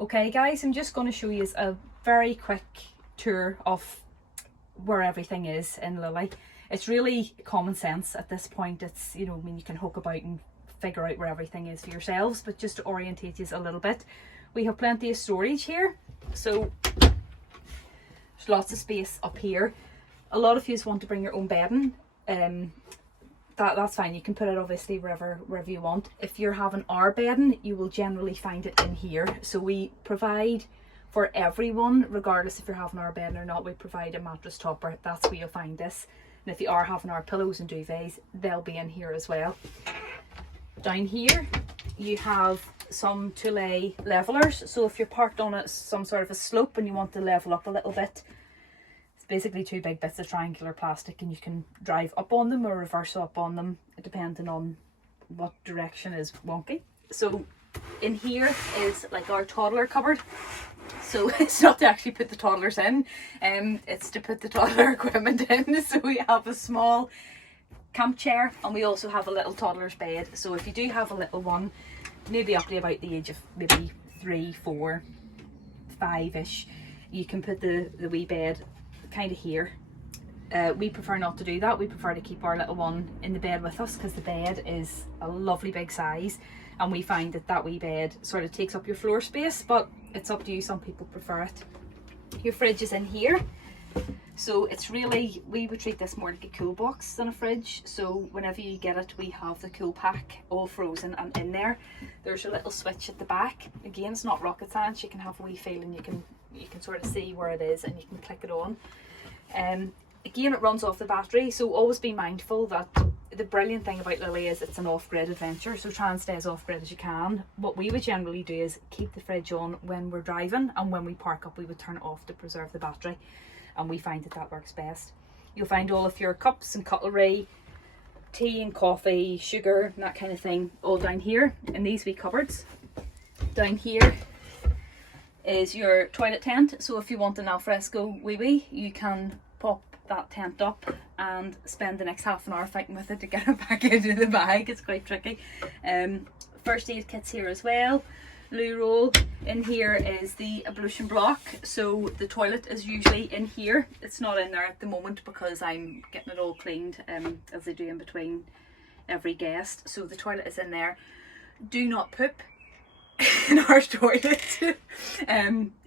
Okay guys, I'm just going to show you a very quick tour of where everything is in Lily. It's really common sense at this point. It's, you know, I mean, you can hook about and figure out where everything is for yourselves, but just to orientate you a little bit, we have plenty of storage here. So there's lots of space up here. A lot of you want to bring your own bedding. That's fine. You can put it obviously wherever you want. If you're having our bedding, you will generally find it in here. So we provide for everyone, regardless if you're having our bedding or not. We provide a mattress topper. That's where you'll find this. And if you are having our pillows and duvets, they'll be in here as well. Down here you have some to lay levelers. So if you're parked on some sort of a slope and you want to level up a little bit, basically two big bits of triangular plastic, and you can drive up on them or reverse up on them depending on what direction is wonky. So in here is like our toddler cupboard. So it's not to actually put the toddlers in, it's to put the toddler equipment in. So we have a small camp chair and we also have a little toddler's bed. So if you do have a little one, maybe up to about the age of maybe 3, 4, 5-ish, you can put the wee bed kind of here. We prefer not to do that. We prefer to keep our little one in the bed with us because the bed is a lovely big size, and we find that wee bed sort of takes up your floor space, but it's up to you. Some people prefer it. Your fridge is in here, so it's really, we would treat this more like a cool box than a fridge. So whenever you get it, we have the cool pack all frozen and in there. There's a little switch at the back. Again, it's not rocket science. You can have a wee feel and you can sort of see where it is and you can click it on. Again, it runs off the battery, so always be mindful that the brilliant thing about Lily is it's an off-grid adventure, so try and stay as off-grid as you can. What we would generally do is keep the fridge on when we're driving, and when we park up we would turn it off to preserve the battery, and we find that works best. You'll find all of your cups and cutlery, tea and coffee, sugar and that kind of thing all down here in these wee cupboards. Down here is your toilet tent, so if you want an alfresco wee, you can pop that tent up and spend the next half an hour fighting with it to get it back into the bag. It's quite tricky. First aid kits here as well. Loo roll. In here is the ablution block, so the toilet is usually in here. It's not in there at the moment because I'm getting it all cleaned, as they do in between every guest. So the toilet is in there. Do not poop in our toilet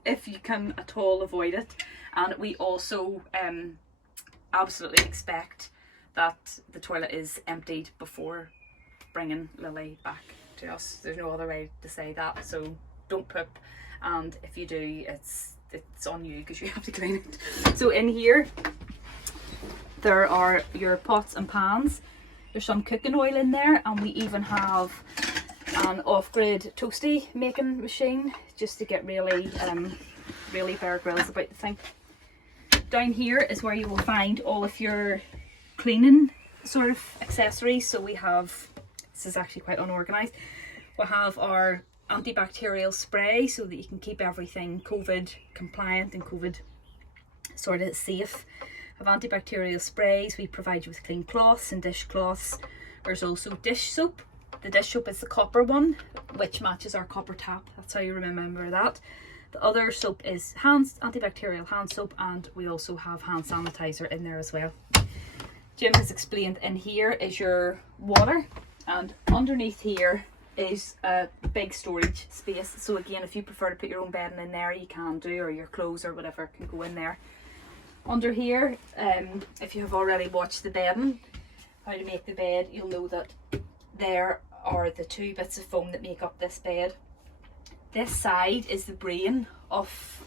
if you can at all avoid it. And we also absolutely expect that the toilet is emptied before bringing Lily back to us. There's no other way to say that. So don't poop, and if you do, it's on you because you have to clean it. So in here there are your pots and pans. There's some cooking oil in there, and we even have an off-grid toasty making machine just to get really Bear Grylls about the thing. Down here is where you will find all of your cleaning sort of accessories. So we have, this is actually quite unorganized, we'll have our antibacterial spray so that you can keep everything COVID compliant and COVID sort of safe. We have antibacterial sprays. We provide you with clean cloths and dishcloths. There's also dish soap. The dish soap is the copper one, which matches our copper tap. That's how you remember that. The other soap is antibacterial hand soap, and we also have hand sanitizer in there as well. Jim has explained in here is your water, and underneath here is a big storage space. So again, if you prefer to put your own bedding in there, you can do, or your clothes or whatever can go in there. Under here, if you have already watched the bedding, how to make the bed, you'll know that there are the 2 bits of foam that make up this bed. This side is the brain of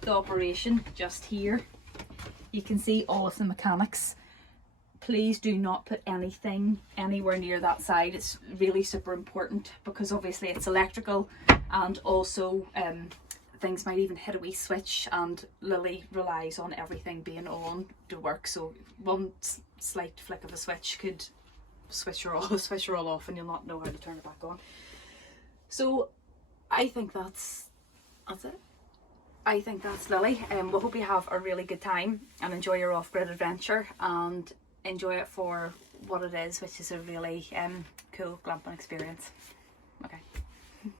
the operation, just here. You can see all of the mechanics. Please do not put anything anywhere near that side. It's really super important because obviously it's electrical, and also things might even hit a wee switch, and Lily relies on everything being on to work. So one slight flick of a switch could switch her all off and you'll not know how to turn it back on. So I think that's it. I think that's Lily. We hope you have a really good time and enjoy your off-grid adventure, and enjoy it for what it is, which is a really cool glamping experience. Okay.